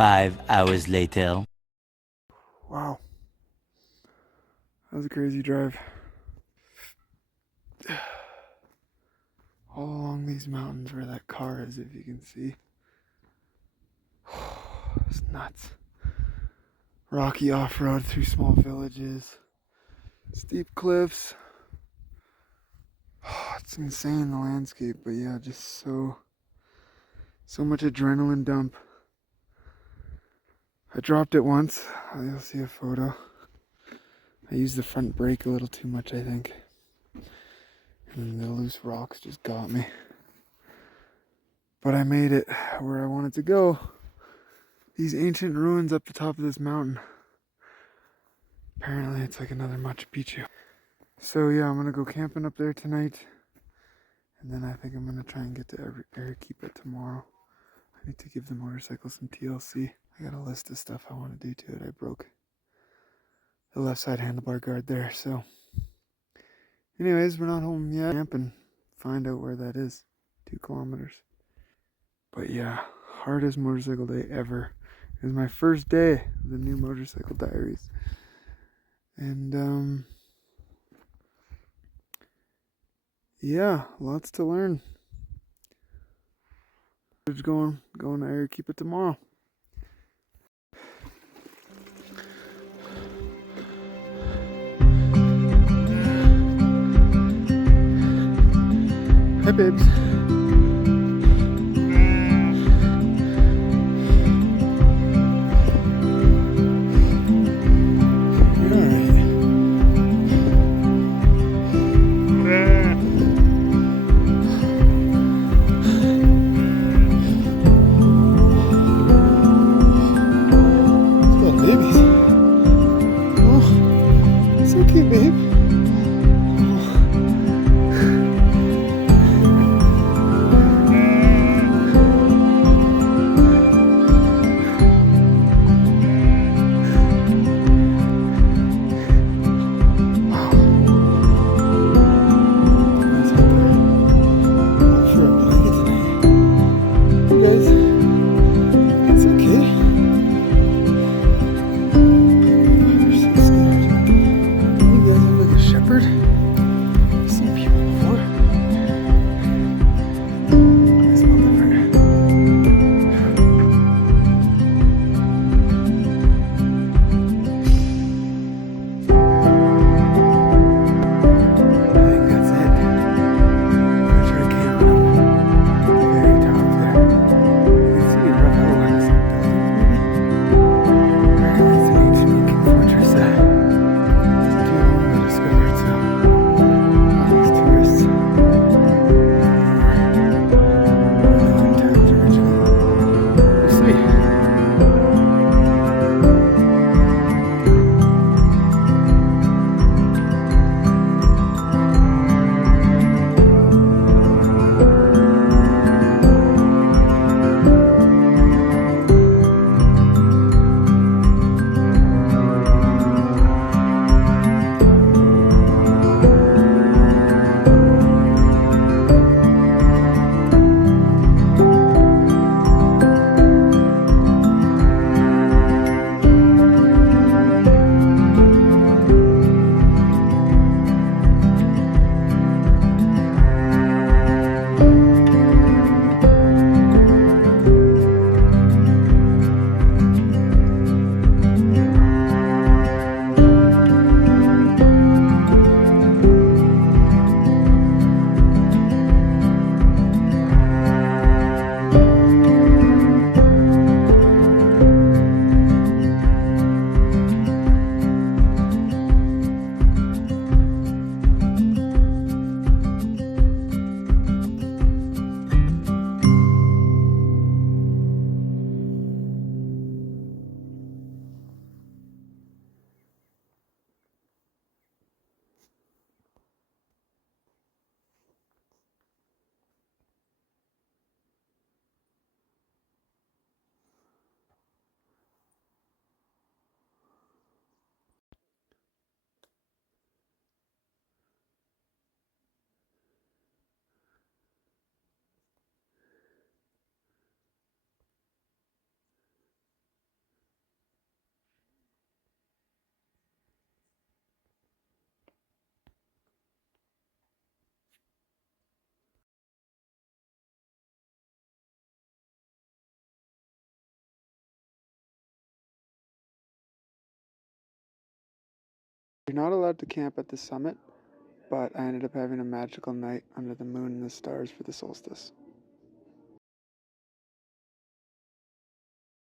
5 hours later. Wow. That was a crazy drive. All along these mountains where that car is, if you can see. It's nuts. Rocky off-road through small villages. Steep cliffs. It's insane, the landscape, but yeah, just so much adrenaline dump. I dropped it once. You'll see a photo. I used the front brake a little too much, I think. And the loose rocks just got me. But I made it where I wanted to go. These ancient ruins up the top of this mountain. Apparently it's like another Machu Picchu. So yeah, I'm gonna go camping up there tonight. And then I think I'm gonna try and get to Arequipa tomorrow. I need to give the motorcycle some TLC. I got a list of stuff I want to do to it. I broke the left side handlebar guard there, so. Anyways, we're not home yet. Camp and find out where that is. 2 kilometers. But yeah, hardest motorcycle day ever. It was my first day of the new Motorcycle Diaries. And yeah, lots to learn. Going to Arequipa tomorrow. Hi, babes. You're not allowed to camp at the summit, but I ended up having a magical night under the moon and the stars for the solstice.